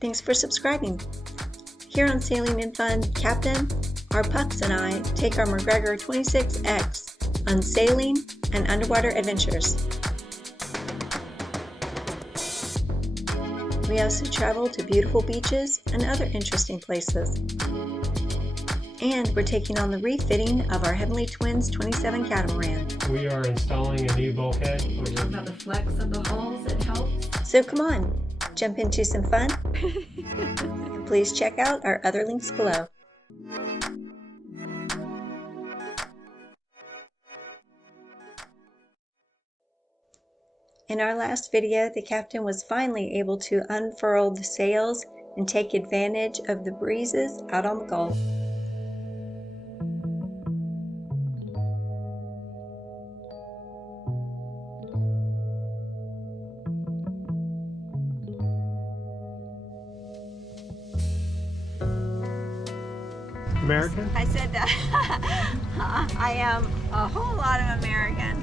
Thanks for subscribing. Here on Sailing and Fun Captain, our pups and I take our McGregor 26X on sailing and underwater adventures. We also travel to beautiful beaches and other interesting places. And we're taking on the refitting of our Heavenly Twins 27 catamaran. We are installing a new bulkhead. We're talking about the flex of the hulls, it helps. So come on, jump into some fun. And please check out our other links below. In our last video, the captain was finally able to unfurl the sails and take advantage of the breezes out on the Gulf. American? I said that. I am a whole lot of American.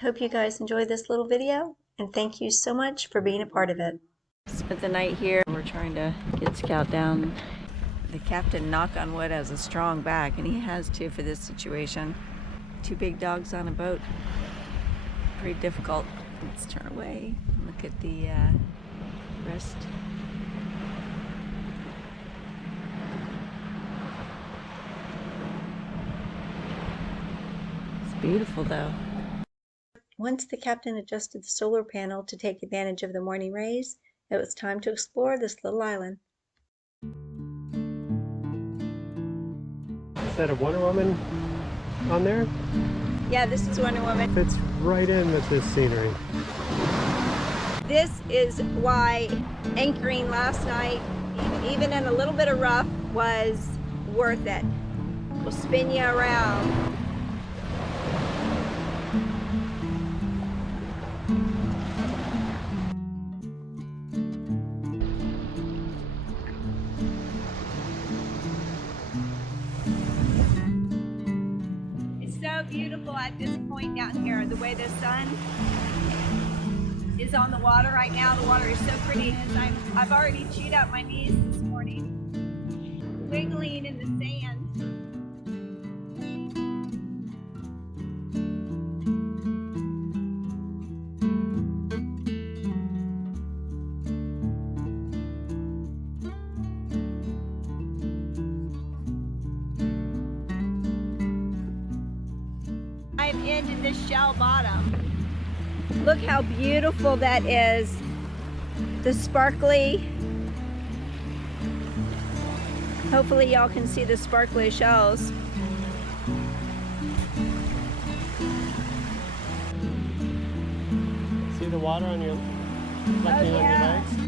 Hope you guys enjoyed this little video, and thank you so much for being a part of it. Spent the night here. We're trying to get Scout down. The captain, knock on wood, has a strong back, and he has to for this situation. Two big dogs on a boat. Pretty difficult. Let's turn away. Look at the wrist. It's beautiful though. Once the captain adjusted the solar panel to take advantage of the morning rays, it was time to explore this little island. Is that a Wonder Woman on there? Yeah, this is Wonder Woman. Fits right in with this scenery. This is why anchoring last night, even in a little bit of rough, was worth it. We'll spin you around. Beautiful at this point down here, the way the sun is on the water right now. The water is so pretty, and I've already chewed out my knees this morning, wiggling in the sand. I'm into this shell bottom. Look how beautiful that is. The sparkly. Hopefully y'all can see the sparkly shells. See the water on your on your legs?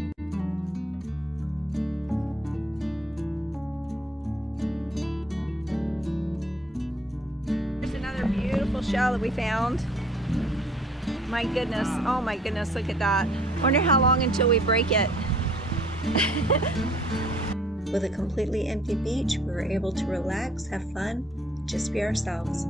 Shell that we found. My goodness, oh my goodness, look at that. Wonder how long until we break it. With a completely empty beach, we were able to relax, have fun, just be ourselves.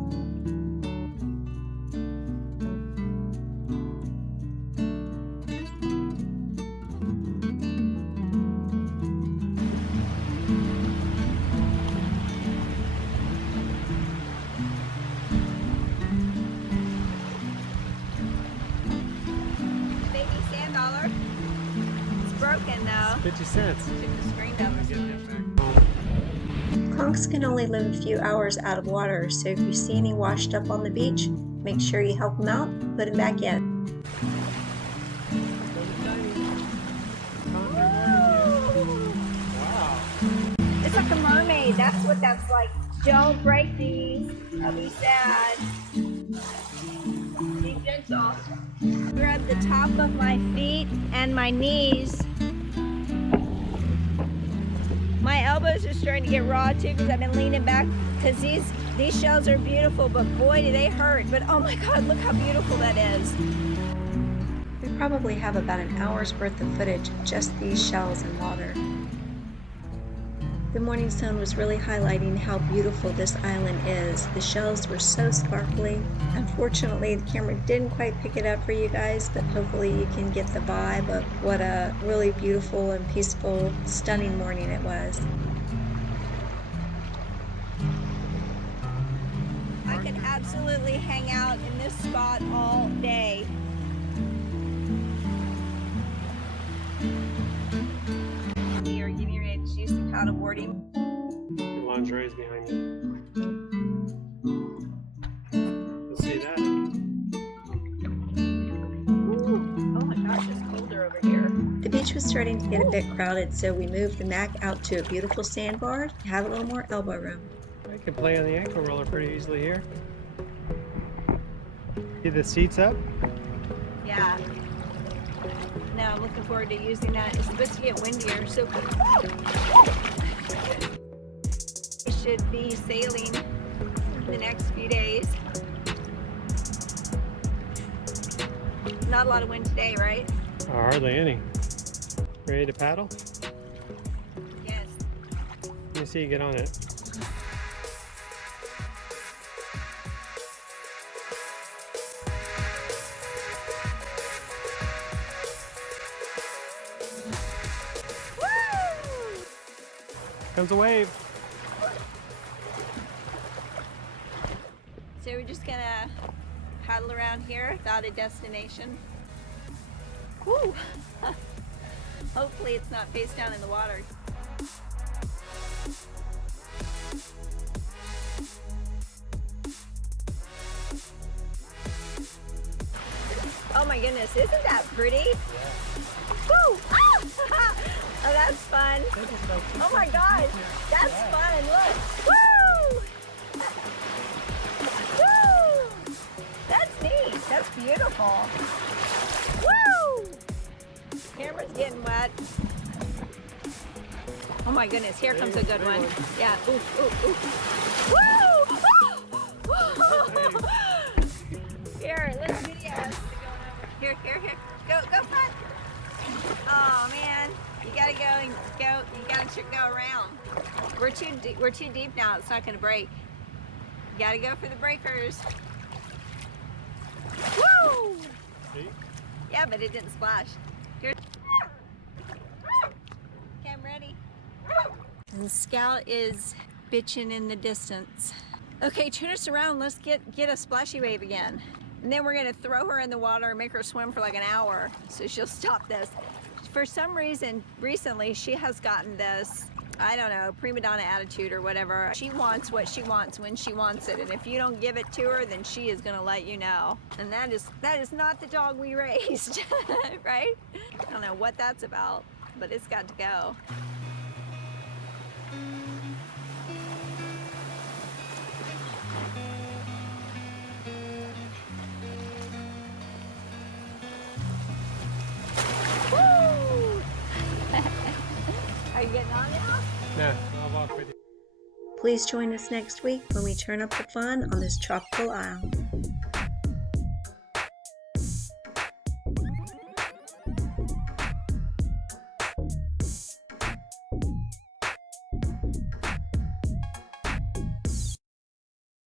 Broken though. 50 cents. Took the screen down. Conchs can only live a few hours out of water, so if you see any washed up on the beach, make sure you help them out, put them back in. Wow. It's like a mermaid. That's what that's like. Don't break these. I'll be sad. Be gentle. Grab the top of my feet and my knees. My elbows are starting to get raw too because I've been leaning back because these shells are beautiful, but boy do they hurt. But oh my God, look how beautiful that is. We probably have about an hour's worth of footage of just these shells in water. The morning sun was really highlighting how beautiful this island is. The shells were so sparkly. Unfortunately, the camera didn't quite pick it up for you guys, but hopefully you can get the vibe of what a really beautiful and peaceful, stunning morning it was. I could absolutely hang out in this spot all day. We are getting ready to do some paddleboarding. Your lingerie is behind you. You'll see that. Ooh. Oh my gosh, it's colder over here. The beach was starting to get a bit crowded, so we moved the Mac out to a beautiful sandbar to have a little more elbow room. I can play on the ankle roller pretty easily here. See the seats up? Yeah. Now I'm looking forward to using that. It's supposed to get windier, so we should be sailing the next few days. Not a lot of wind today, right? Hardly any. Ready to paddle? Yes. Let me see you get on it. Comes a wave. So we're just gonna paddle around here without a destination. Woo! Hopefully it's not face down in the water. Oh my goodness, isn't that pretty? Yeah. Woo! Ah! Oh, that's fun. Oh my gosh, that's fun. Look. Woo! Woo! That's neat. That's beautiful. Woo! Camera's getting wet. Oh my goodness, here comes a good one. Yeah. Ooh, ooh, ooh. Woo! Here, let's video. Here. Go fun. Oh man, you gotta go and go. You gotta go around. We're too deep now. It's not gonna break. You gotta go for the breakers. Woo! See? Yeah, but it didn't splash. Here. Okay, I'm ready. And Scout is bitching in the distance. Okay, turn us around. Let's get a splashy wave again. And then we're gonna throw her in the water and make her swim for like an hour so she'll stop this. For some reason, recently she has gotten this, I don't know, prima donna attitude or whatever. She wants what she wants when she wants it, and if you don't give it to her, then she is gonna let you know. And that is not the dog we raised, right? I don't know what that's about, but it's got to go. Are you getting on now? No, I'll walk with you. Please join us next week when we turn up the fun on this tropical isle.